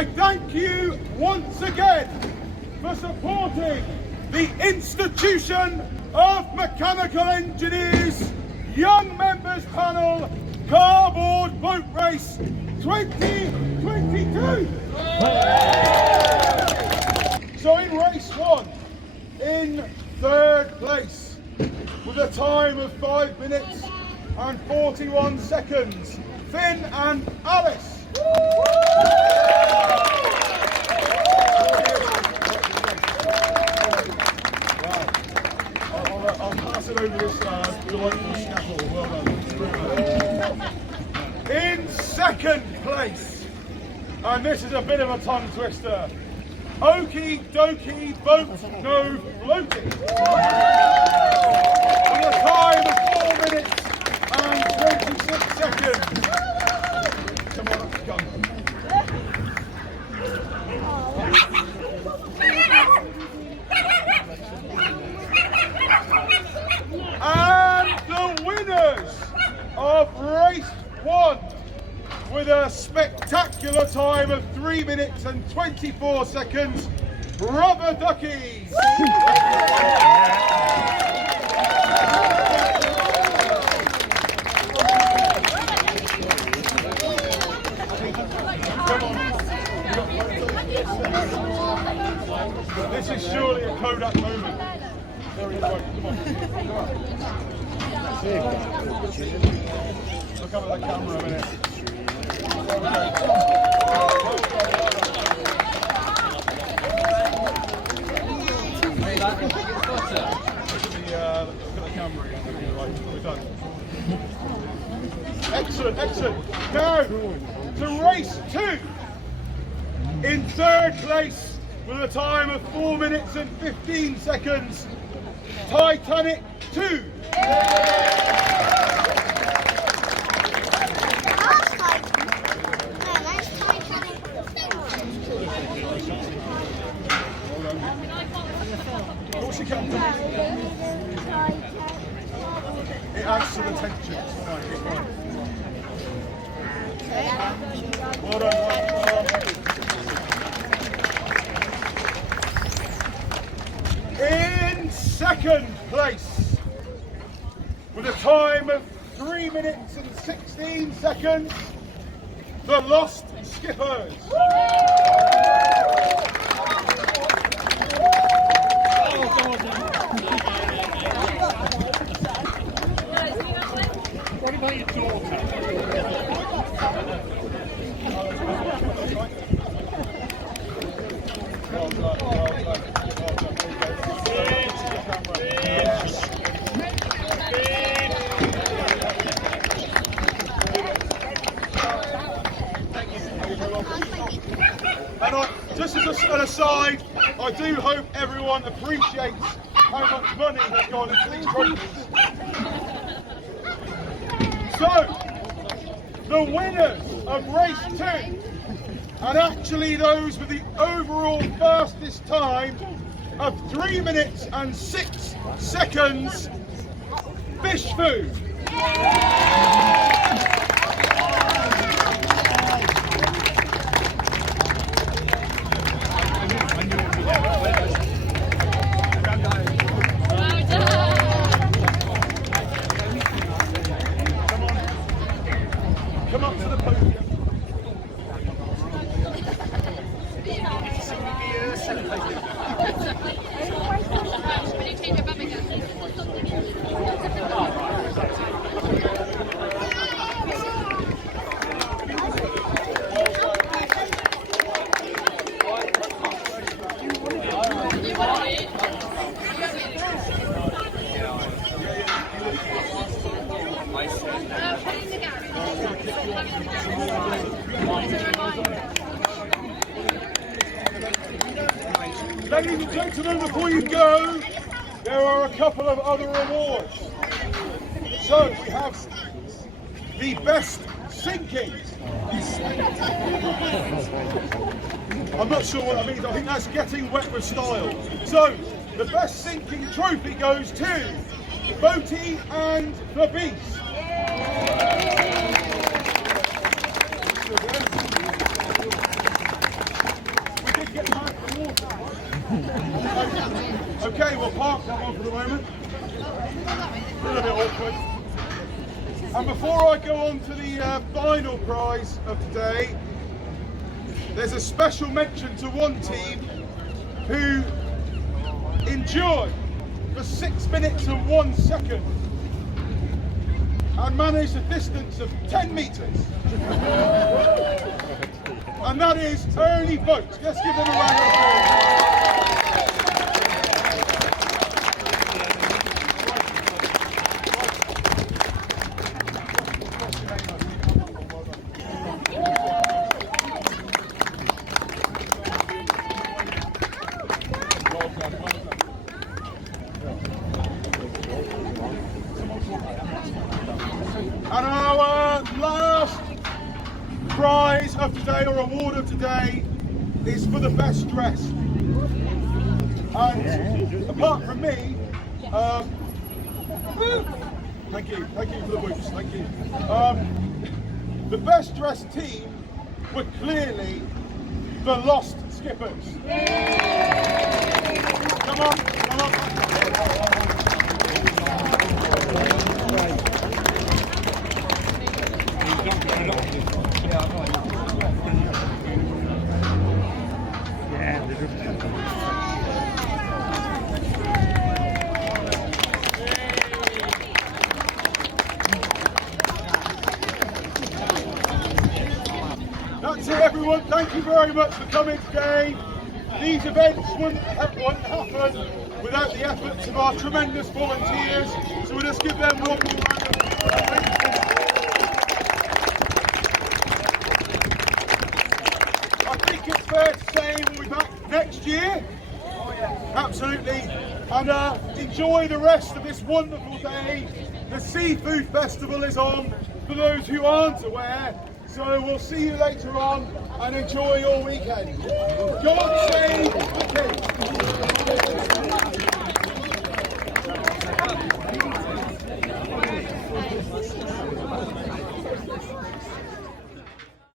I thank you once again for supporting the Institution of Mechanical Engineers Young Members Panel Cardboard Boat Race 2022. So in race 1, in 3rd place, with a time of 5 minutes and 41 seconds, Finn and Alice. I'll pass it over this delightful scaffold. Well done. In 2nd place, and this is a bit of a tongue twister, Okie Dokie Boat No Floating. With a time of 4 minutes and 26 seconds. Come on, come. And the winners of race 1 with a spectacular time of 3 minutes and 24 seconds, Rubber Duckies. This is surely a Kodak moment. There he is. Come on. Look up at that camera a minute. Look at the camera again. We're done. Excellent, excellent. Now to race 2. In 3rd place with a time of 4 minutes and 15 seconds, Titanic 2. Of course you can. It adds to the tension. It's fine, it's fine. Well done, well done. In 2nd place, with a time of 3 minutes and 16 seconds, the Lost Skippers. What about your daughter? Well done, well done. And just as an aside, I do hope everyone appreciates how much money has gone into these trophies. So, the winners of race 2, and actually those with the overall fastest time of 3 minutes and 6 seconds, Fish Food. Come up to the podium. Ladies and gentlemen, before you go, there are a couple of other awards. So we have the best sinking. I'm not sure what that means. I think that's getting wet with style. So the best sinking trophy goes to Boaty and the Beast. And before I go on to the final prize of today, there's a special mention to one team who endured for 6 minutes and 1 second and managed a distance of 10 metres. And that is Early Boat. Let's give them a round of applause. And our last prize of today, or award of today, is for the best dressed. And apart from me, thank you for the boots, thank you. The best dressed team were clearly the Lost Skippers. Come on, come on. That's it, everyone. Thank you very much for coming today. These events wouldn't happen without the efforts of our tremendous volunteers, so we'll just give them one more round of applause. I think it's fair to say we'll be back next year. Absolutely. And enjoy the rest of this wonderful day. The Seafood Festival is on, for those who aren't aware. So we'll see you later on and enjoy your weekend. God save the King.